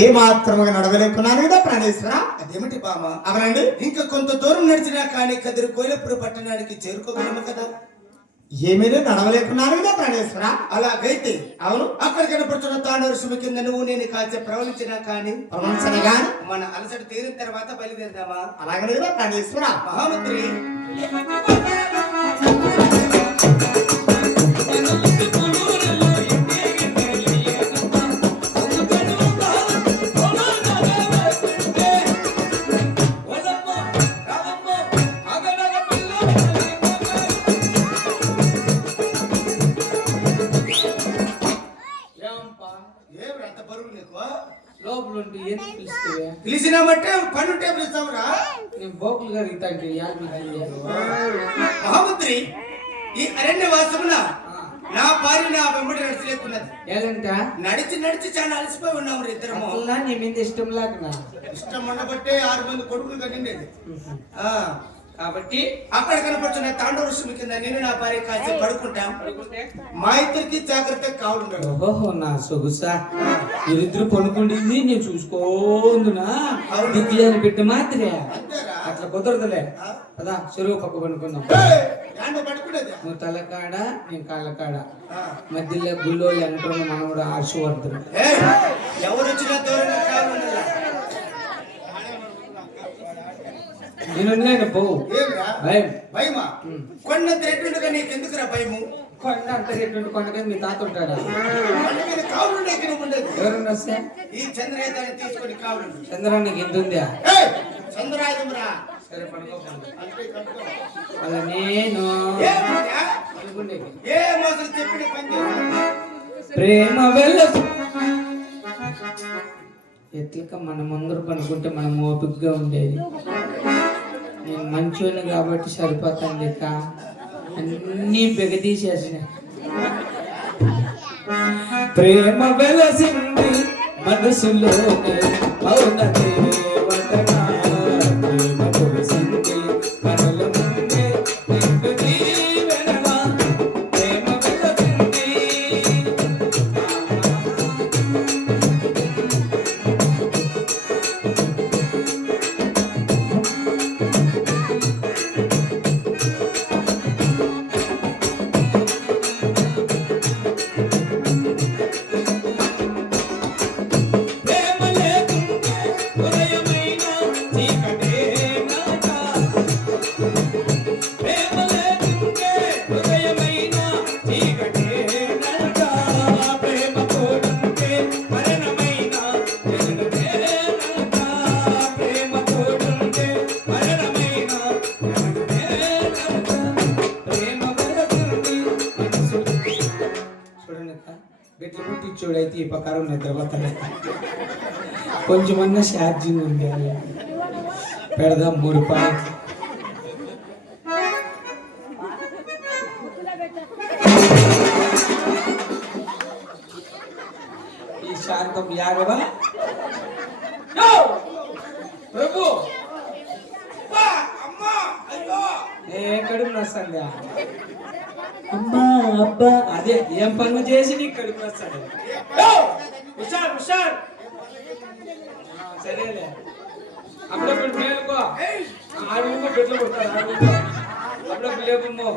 ఏ మాత్రముగా నడవలేకున్నాను కదా ప్రాణేశ్వర. అదేమిటి బామ? అవునండి. ఇంకా కొంత దూరం నడిచినా కానీ కదిరి కోయిలపురం పట్టణానికి చేరుకోగలము కదా. ఏమీదో నడవలేకున్నాను కదా ప్రాణేశ్వర. అలాగైతే అవును, అక్కడ కనపడుతున్న తాండవర్షము కింద నువ్వు నేను కాల్చే ప్రవహించినా కానీ ప్రవంచనగా మన అలసట తీరిన తర్వాత బయలుదేరదామా? అలాగనే కదా ప్రాణేశ్వర. మహామంత్రి పిలిచినామంటే పన్నుంటే పిలుస్తావురా? నేను బోకులు కరుగుతా మహామంత్రి, ఈ అరణ్య వాసమున నా భార్య నా వెంబడి నడిచలేకున్నది. ఏదంట నడిచి నడిచి చాలా అలసిపోయి ఉన్నాము ఇద్దరము. నీ మీద ఇష్టం లేక ఇష్టం ఉండబట్టే 6 మంది కొడుకులు కనిండేది. కాబట్టి అక్కడ కనపడుతున్న తాండవృషం కింద నేను నా భార్య కాసేపు పడుకుంటాం. మా ఇద్దరికి జాగ్రత్తగా కావాలి. ఓహో నా సొగుసా, మీరిద్దరు పడుకుంటుంది నేను చూసుకోందునా దిక్కులేని బిడ్డ మాత్రే. అట్లా కుదరదులే కదా, చెరువు పక్క పడుకుందాం. నువ్వు తలకాడ నేను కాళ్ళకాడ, మధ్యలో గుళ్ళో ఎంటర్ మనం కూడా ఆశవర్ధుడు. ఎవరు వచ్చినా దూరంగా కావాలి. నేను పో భయమా? కొండ రెట్టుండగా నీకెందుకురా భయము? కొండ అంత రెట్టు కొండగా మీ తాత ఉంటాడా? ఎవరన్నా వస్తే ఈ చంద్రయుధాన్ని తీసుకొని కావాలి. చంద్రానికి ఎంత ఉందా? చంద్రాయుధం రా. సరే పడుకోకండి. అలా నేను ఏ మోసం చెప్పిన పని ప్రేమ వెళ్ళ ఎట్లక మనం అందరూ పనుకుంటే మనం ఓపికగా ఉండేది. నేను మంచోని కాబట్టి సరిపోతాను లెక్క అన్నీ బెగదీసేసిన. ప్రేమ వెలసింది మనసులోనే అవునదే వదనా, ప్రేమ కురిసింది కనుల ముందే నిన్ను దీవెనలా, ప్రేమ వెలసింది. చూడైతే ఈ ప్రకారం నిద్రపోతాడు. కొంచెమన్నా ఛార్జింగ్ ఉంది పెడదాం 3 పాయింట్లు. ఈ శాంతం యాగవా ప్రభు కడుపు నొస్తుంది. అమ్మా అబ్బా అదే ఏం పనులు చేసి నీకు కడుపు నొస్తాడు. సరేలే అప్పుడప్పుడు మేలుకో, ఆడుకో పెట్లు కొడతారు అప్పుడప్పుడు లేపమ్మో.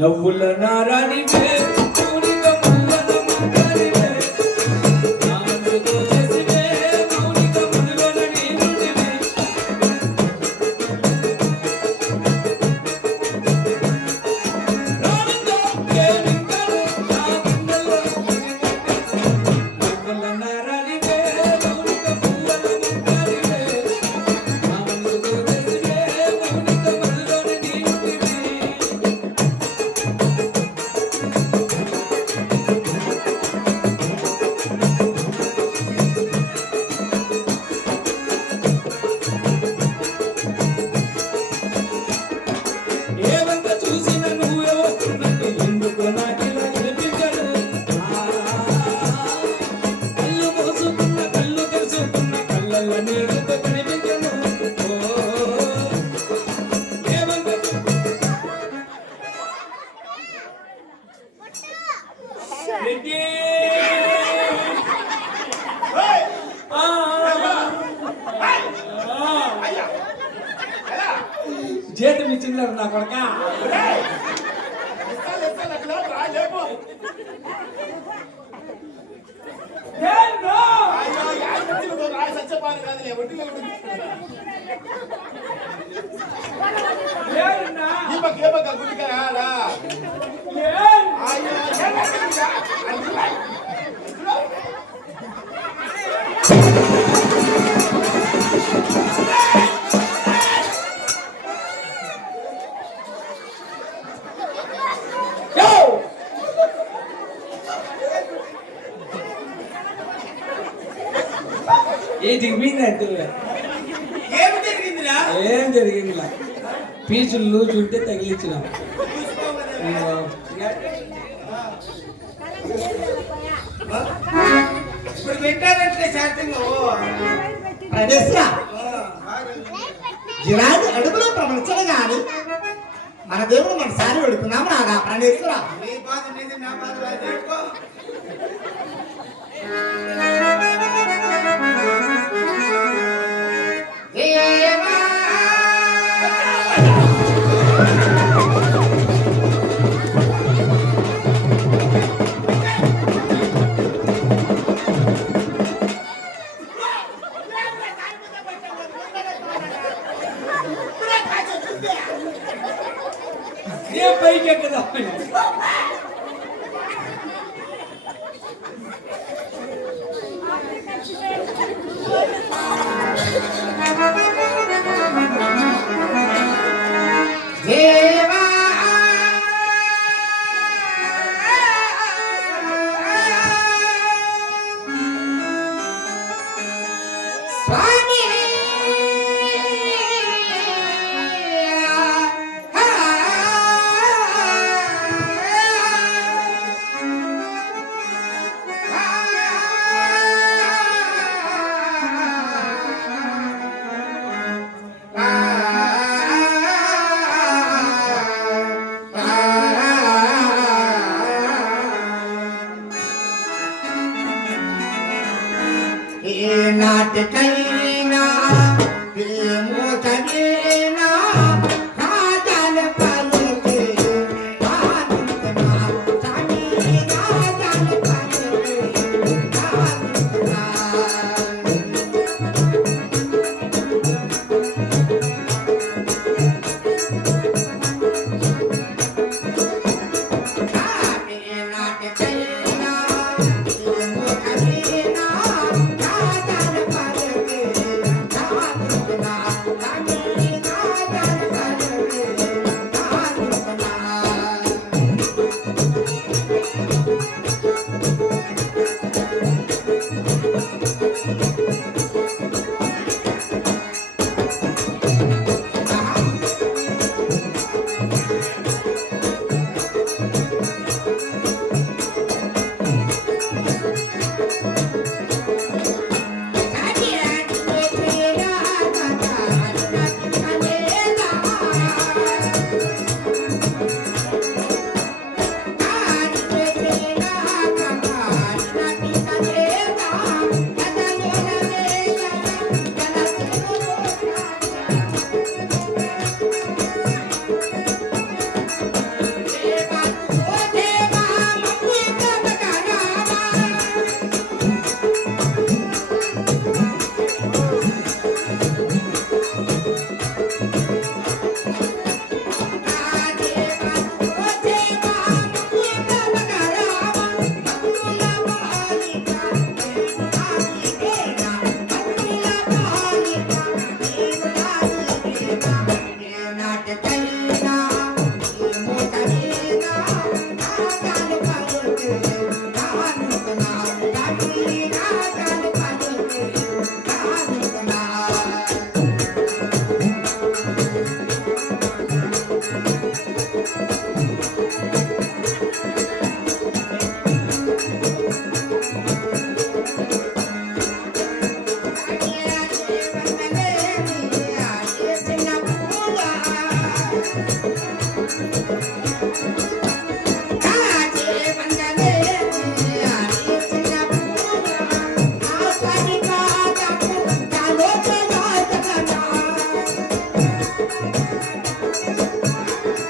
నవ్వుల నారాని కొడక ఏ దిగిపోయిందంటే ఏమి జరిగిందిరా? ఏం జరిగిందిలా పీచులు లూజు ఉంటే తగిలించినాం. ఇప్పుడు పెట్టారంటే శాంతంగా ప్రణేశ్వర ఇలాంటి అడుగులో ప్రపంచం గాని మన దేవుడు మనసారి పెడుతున్నాం నాగా ప్రణేశ్వర. నీ బాధ నీది, నా బాధ నాది. చేసుకో. ఏ పైకి ఎక్కదా దేవా స్వామి నాటికైనా